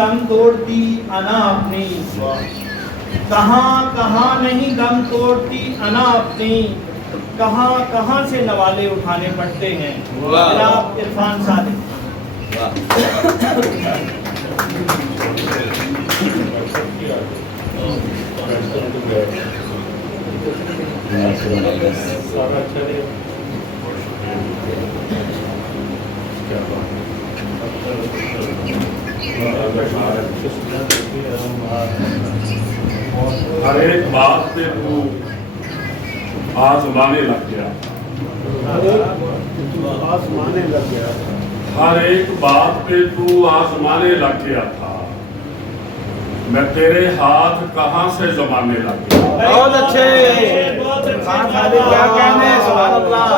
गम तोड़ती अना अपनी, कहाँ कहाँ नहीं गम तोड़ती अना अपनी, कहाँ कहाँ से नवाले उठाने पड़ते हैं। जनाब इरफान सादिक। हर एक बात पे तू आजमाने लग गया, आजमाने लग गया, हर एक बात पे तू आजमाने लग गया था। मैं तेरे हाथ कहाँ से जमाने लग गया। बहुत अच्छे, क्या कहने, सुभान अल्लाह,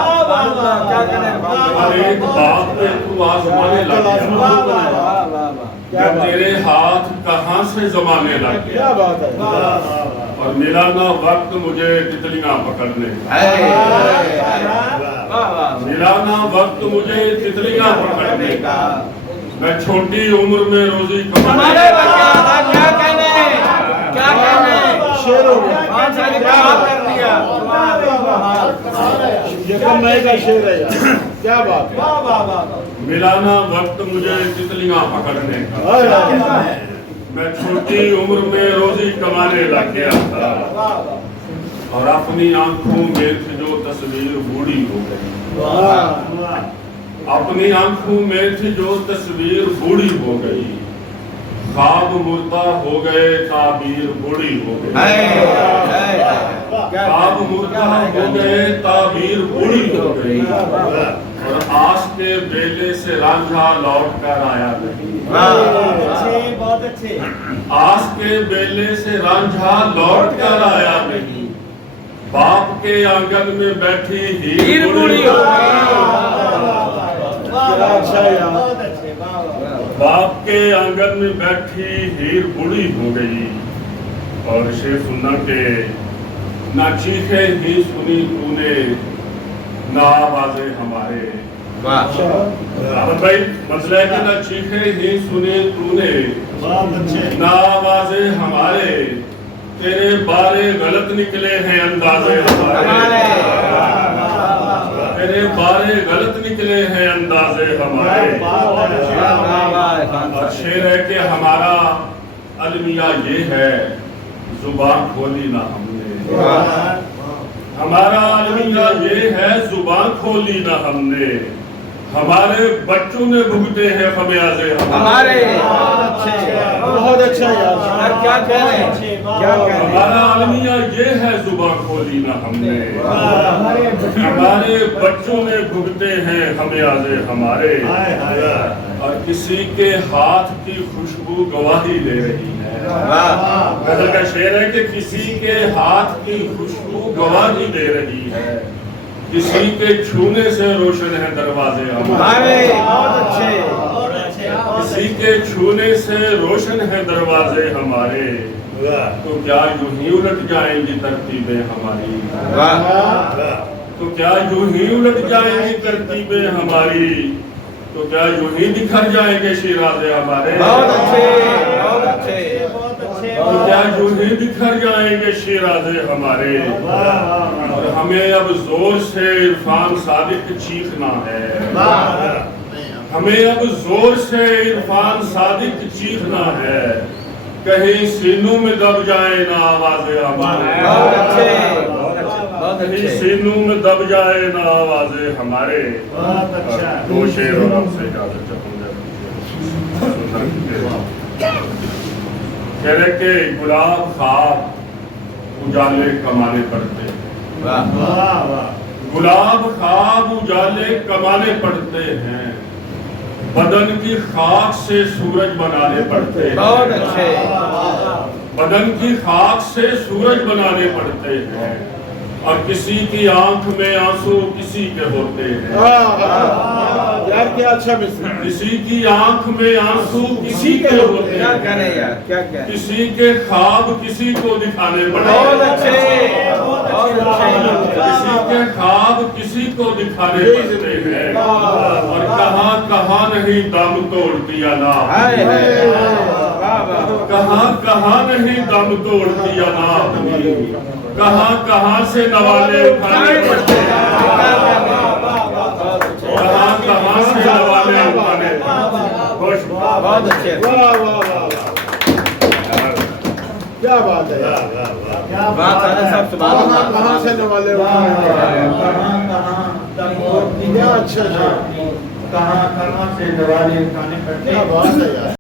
क्या कहने। हर एक बात पे तू आजमाने लग गया, मैं तेरे हाथ कहाँ से जमाने लग गया। क्या बात है। और मिला ना वक्त मुझे तितलियां पकड़ने का, मिला ना वक्त मुझे तितलियां पकड़ने का। मैं छोटी उम्र में रोजी कमाने लगा। क्या कहने, क्या कहने, शेर हो गया, कर दिया। ये कमाई का शेर है यार, क्या बात है। मिला ना वक्त मुझे तितलियां पकड़ने का, मैं छोटी उम्र में रोजी कमाने लग गया था। और अपनी आंखों में थी जो तस्वीर बूढ़ी हो गई, अपनी आंखों में थी जो तस्वीर बूढ़ी हो गई। ख्वाब मुर्दा हो गए, ताबीर बूढ़ी हो गई। ख्वाब मुर्दा हो गए, ताबीर बूढ़ी हो गई। और आस के बेले से रांझा लौट कर आया नहीं, बहुत अच्छे। आस के बेले से रांझा लौट कर आया नहीं। बाप के आंगन में बैठी हीर बूढ़ी हो गई, बाप के आंगन में बैठी हीर बूढ़ी हो गई। और शेर सुनना के ना चीखे ही सुनी तूने, ना आवाजें हमारे। भाई मसला है कि ना चीखे ही सुने तूने, ना आवाजें हमारे। तेरे बारे गलत निकले हैं अंदाजे हमारे, तेरे बारे गलत निकले हैं अंदाजे हमारे। और शेर है कि हमारा अलमिया ये है, जुबान खोली ना हमने। हमारा अलमिया ये है, जुबान खोली ना हमने। हमारे बच्चों ने भुगते हैं खमियाजे हमारे। बहुत अच्छा यार, क्या कहने, क्या कहने। हमारा अलमिया ये है, जुबान खोली ना हमने। हमारे बच्चों ने भुगते हैं खमियाजे हमारे। और किसी के हाथ की खुशबू गवाही दे रही है। गजल का शेर है कि किसी के हाथ की खुशबू गवाही दे रही है। किसी के छूने से रोशन है दरवाजे हमारे। बहुत अच्छे, किसी के छूने से रोशन है दरवाजे हमारे। तो क्या यूं ही उलट जाएंगी तरतीबें हमारी, तो क्या यूं ही उलट जाएंगी तरतीबें हमारी। तो क्या यूं ही बिखर जाएंगे शिराजे हमारे। बहुत अच्छे, बहुत अच्छे। तो क्या यूं ही बिखर जाएंगे शिराजे हमारे। और हमें अब जोर से इरफान सादिक चीखना है, हमें अब जोर से इरफान सादिक चीखना है। कहीं सीनों में दब जाए ना आवाजें हमारे, कहीं सीनों में दब जाए ना आवाजें हमारे। दो शेर और आपसे इजाजत चाहूंगा। कह रहे के गुलाब ख्वाब उजाले कमाने पड़ते हैं, गुलाब ख्वाब उजाले कमाने पड़ते हैं। बदन की खाक से सूरज बनाने पड़ते हैं, बहुत अच्छे। बदन की खाक से सूरज बनाने पड़ते हैं। और किसी की आंख में आंसू किसी के होते हैं। यार क्या अच्छा मिसल। किसी की आंख में आंसू किसी के होते क्या हैं। कहने यार, क्या कहने। किसी के ख्वाब किसी को दिखाने पड़ते बहुत हैं। अच्छे, बहुत अच्छे। किसी के ख्वाब किसी को दिखाने पड़ते हैं। और कहाँ कहाँ नहीं दम तोड़ दिया ना, کہاں کہاں نہیں دم توڑتی انا اپنی کہاں کہاں سے نوالے اٹھانے پڑتے ہیں کہاں کہاں سے نوالے اٹھانے خوش بہت اچھے واہ واہ واہ واہ کیا بات ہے یار واہ خواجہ صاحب سبحان کہاں اللہ کہاں سے نوالے اٹھانے کہاں کہاں دم توڑتی کیا اچھا کہاں کہاں سے نوالے اٹھانے پڑتے کیا بات ہے یار